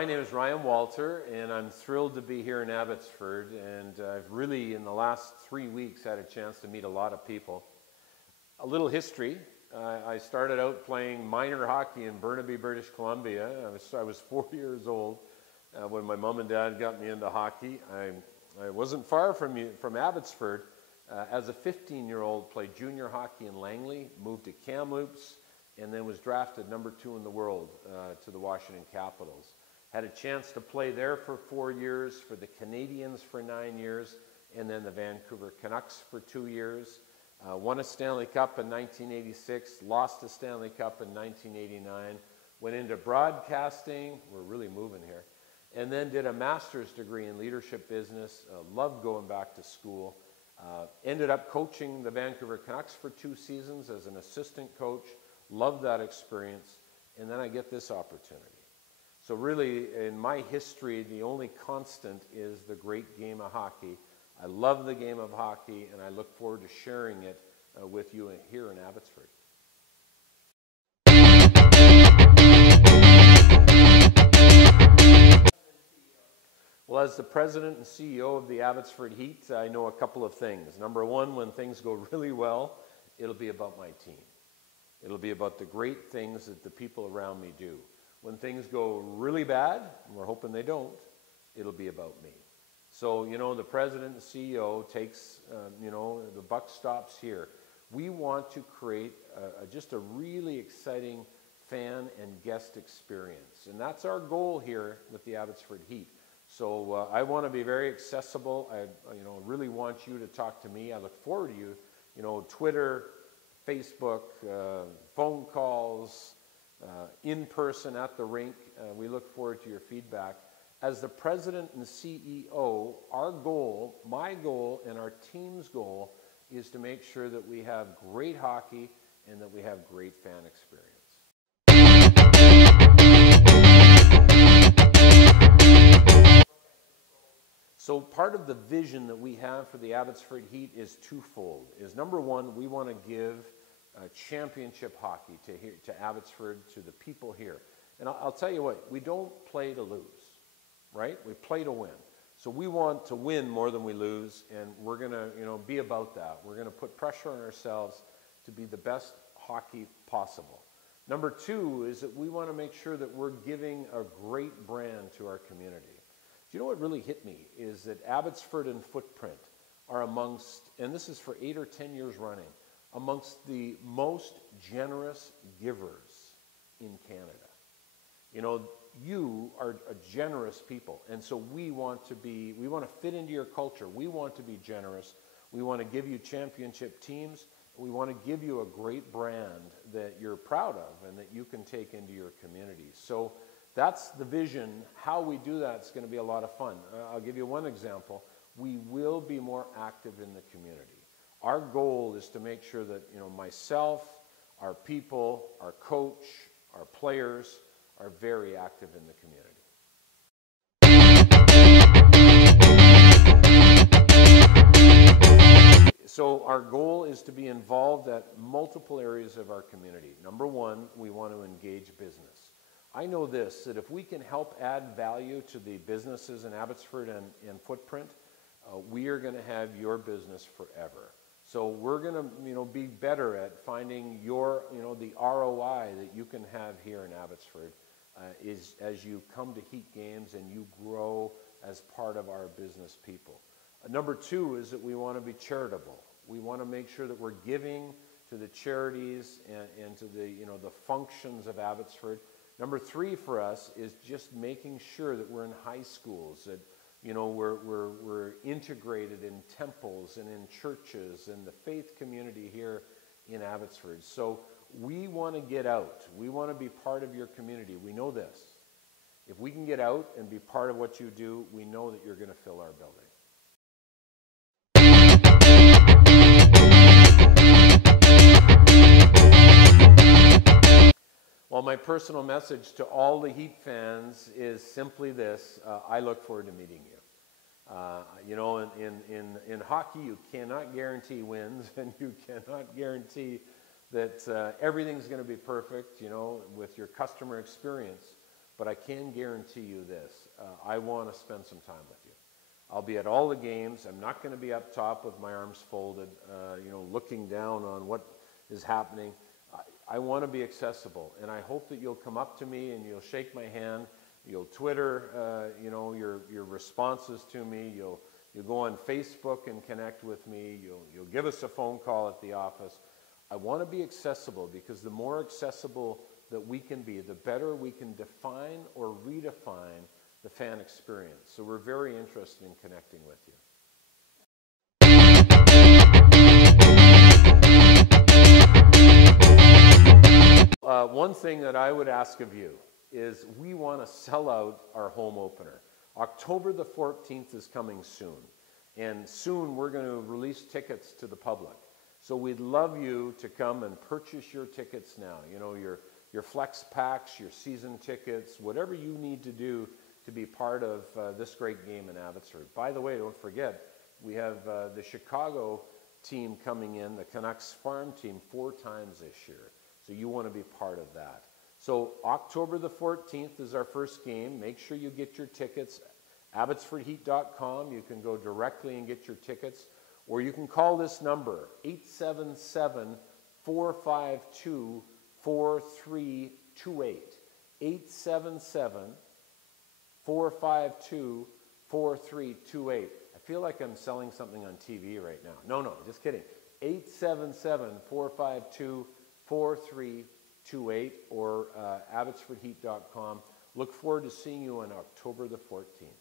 My name is Ryan Walter, and I'm thrilled to be here in Abbotsford. And I've really, in the last 3 weeks, had a chance to meet a lot of people. A little history. I started out playing minor hockey in Burnaby, British Columbia. I was 4 years old when my mom and dad got me into hockey. I wasn't far from Abbotsford. As a 15-year-old, played junior hockey in Langley, moved to Kamloops, and then was drafted number 2 in the world to the Washington Capitals. Had a chance to play there for 4 years, for the Canadiens for 9 years, and then the Vancouver Canucks for 2 years. Won a Stanley Cup in 1986, lost a Stanley Cup in 1989, went into broadcasting, we're really moving here, and then did a master's degree in leadership business, loved going back to school. Ended up coaching the Vancouver Canucks for 2 seasons as an assistant coach, loved that experience, and then I get this opportunity. So really, in my history, the only constant is the great game of hockey. I love the game of hockey, and I look forward to sharing it with you here in Abbotsford. Well, as the president and CEO of the Abbotsford Heat, I know a couple of things. Number one, when things go really well, it'll be about my team. It'll be about the great things that the people around me do. When things go really bad, and we're hoping they don't, it'll be about me. So, you know, the president and CEO takes, the buck stops here. We want to create just a really exciting fan and guest experience. And that's our goal here with the Abbotsford Heat. So I want to be very accessible. I really want you to talk to me. I look forward to you, Twitter, Facebook, phone calls, in person at the rink. We look forward to your feedback. As the president and CEO, our goal, my goal, and our team's goal is to make sure that we have great hockey and that we have great fan experience. So part of the vision that we have for the Abbotsford Heat is twofold. Number one, we want to give championship hockey to Abbotsford, to the people here. And I'll tell you what, we don't play to lose, right? We play to win. So we want to win more than we lose, and we're going to, be about that. We're going to put pressure on ourselves to be the best hockey possible. Number two is that we want to make sure that we're giving a great brand to our community. Do you know what really hit me is that Abbotsford and Footprint are amongst, and this is for 8 or 10 years running, amongst the most generous givers in Canada. You are a generous people, and so we want to fit into your culture. We want to be generous. We want to give you championship teams. We want to give you a great brand that you're proud of and that you can take into your community. So that's the vision. How we do that is going to be a lot of fun. I'll give you one example. We will be more active in the community. Our goal is to make sure that myself, our people, our coach, our players are very active in the community. So our goal is to be involved at multiple areas of our community. Number one, we want to engage business. I know this, that if we can help add value to the businesses in Abbotsford and Footprint, we are going to have your business forever. So we're going to, be better at finding the ROI that you can have here in Abbotsford is as you come to Heat games and you grow as part of our business people. Number two is that we want to be charitable. We want to make sure that we're giving to the charities and to the functions of Abbotsford. Number three for us is just making sure that we're in high schools, that we're integrated in temples and in churches and the faith community here in Abbotsford. So we want to get out. We want to be part of your community. We know this. If we can get out and be part of what you do, we know that you're going to fill our building. Well, my personal message to all the Heat fans is simply this. I look forward to meeting you. In hockey, you cannot guarantee wins, and you cannot guarantee that everything's going to be perfect, with your customer experience. but I can guarantee you this. I want to spend some time with you. I'll be at all the games. I'm not going to be up top with my arms folded, looking down on what is happening. I want to be accessible, and I hope that you'll come up to me and you'll shake my hand. You'll Twitter, your responses to me. You'll go on Facebook and connect with me. You'll give us a phone call at the office. I want to be accessible, because the more accessible that we can be, the better we can define or redefine the fan experience. So we're very interested in connecting with you. One thing that I would ask of you is we want to sell out our home opener. October the 14th is coming soon, and soon we're going to release tickets to the public. So we'd love you to come and purchase your tickets now. Your flex packs, your season tickets, whatever you need to do to be part of this great game in Abbotsford. By the way, don't forget, we have the Chicago team coming in, the Canucks farm team, 4 times this year. So you want to be part of that. So October the 14th is our first game. Make sure you get your tickets. AbbotsfordHeat.com. You can go directly and get your tickets. Or you can call this number, 877-452-4328. 877-452-4328. I feel like I'm selling something on TV right now. No, just kidding. 877-452-4328 or abbotsfordheat.com. Look forward to seeing you on October the 14th.